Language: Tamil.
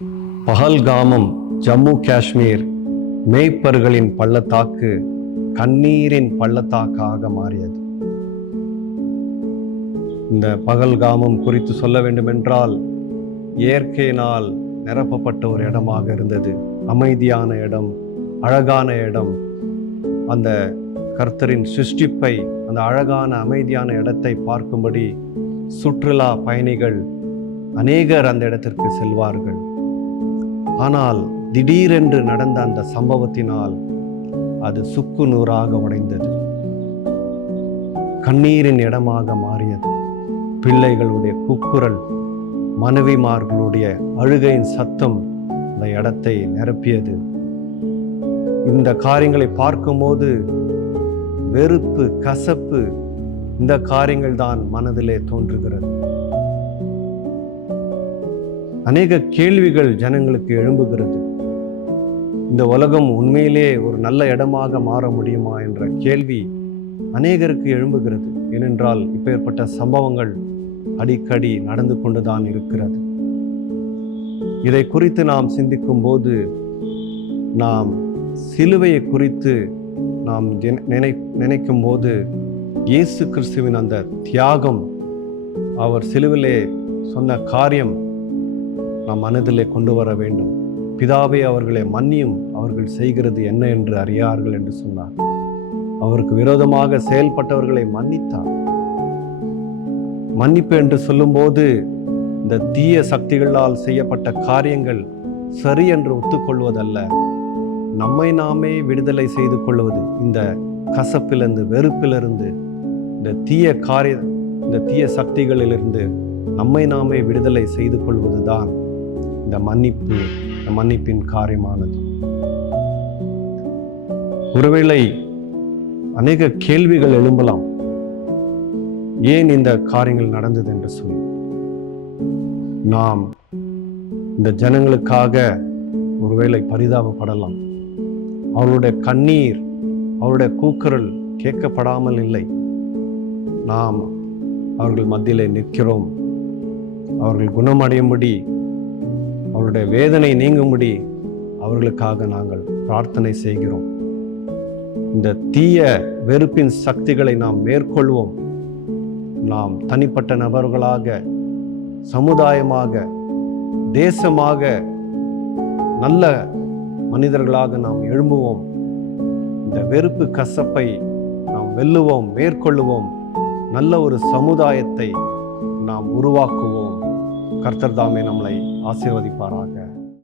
பஹல்காமம், ஜம்மு காஷ்மீர் மேய்ப்பர்களின் பள்ளத்தாக்கு கண்ணீரின் பள்ளத்தாக்காக மாறியது. இந்த பகல்காமம் குறித்து சொல்ல வேண்டுமென்றால் இயற்கையினால் நிரப்பப்பட்ட ஒரு இடமாக இருந்தது. அமைதியான இடம், அழகான இடம். அந்த கர்த்தரின் சிருஷ்டிப்பை, அந்த அழகான அமைதியான இடத்தை பார்க்கும்படி சுற்றுலா பயணிகள் அநேகர் அந்த இடத்திற்கு செல்வார்கள். ஆனால் திடீரென்று நடந்த அந்த சம்பவத்தினால் அது சுக்கு நூறாக உடைந்தது. கண்ணீரின் இடமாக மாறியது. பிள்ளைகளுடைய கூக்குரல், மனைவிமார்களுடைய அழுகையின் சத்தம் அந்த இடத்தை நிரப்பியது. இந்த காரியங்களை பார்க்கும்போது வெறுப்பு, கசப்பு, இந்த காரியங்கள் தான் மனதிலே தோன்றுகிறது. அநேக கேள்விகள் ஜனங்களுக்கு எழும்புகிறது. இந்த உலகம் உண்மையிலே ஒரு நல்ல இடமாக மாற முடியுமா என்ற கேள்வி அநேகருக்கு எழும்புகிறது. ஏனென்றால் இப்பேற்பட்ட சம்பவங்கள் அடிக்கடி நடந்து கொண்டுதான் இருக்கிறது. இதை குறித்து நாம் சிந்திக்கும் போது நாம் சிலுவையை குறித்து நாம் நினைக்கும் போது இயேசு கிறிஸ்துவின் அந்த தியாகம், அவர் சிலுவிலே சொன்ன காரியம் நாம் மனதிலே கொண்டு வர வேண்டும். பிதாவே, அவர்களை மன்னியும், அவர்கள் செய்கிறது என்ன என்று அறியார்கள் என்று சொன்னார். அவருக்கு விரோதமாக செயல்பட்டவர்களை மன்னித்தார். மன்னிப்பு என்று சொல்லும்போது இந்த தீய சக்திகளால் செய்யப்பட்ட காரியங்கள் சரி என்று ஒத்துக்கொள்வதல்ல, நம்மை நாமே விடுதலை செய்து கொள்வது. இந்த கசப்பிலிருந்து, வெறுப்பிலிருந்து, இந்த தீய சக்திகளிலிருந்து நம்மை நாமே விடுதலை செய்து கொள்வதுதான் இந்த மன்னிப்பின் காரியமானது. ஒருவேளை அநேக கேள்விகள் எழும்பலாம். ஏன் இந்த காரியங்கள் நடந்தது என்று சொல்லி நாம் இந்த ஜனங்களுக்காக ஒருவேளை பரிதாபப்படலாம். அவர்களுடைய கண்ணீர், அவருடைய கூக்குரல் கேட்கப்படாமல் இல்லை. நாம் அவர்கள் மத்தியிலே நிற்கிறோம். அவர்கள் குணமடையும்படி, அவருடைய வேதனை நீங்கும்படி அவர்களுக்காக நாங்கள் பிரார்த்தனை செய்கிறோம். இந்த தீய வெறுப்பின் சக்திகளை நாம் மேற்கொள்வோம். நாம் தனிப்பட்ட நபர்களாக, சமுதாயமாக, தேசமாக நல்ல மனிதர்களாக நாம் எழும்புவோம். இந்த வெறுப்பு கசப்பை நாம் வெல்லுவோம், மேற்கொள்ளுவோம். நல்ல ஒரு சமுதாயத்தை நாம் உருவாக்குவோம். கர்த்தர் தாமே நம்மளை ஆசீர்வதிப்பார்.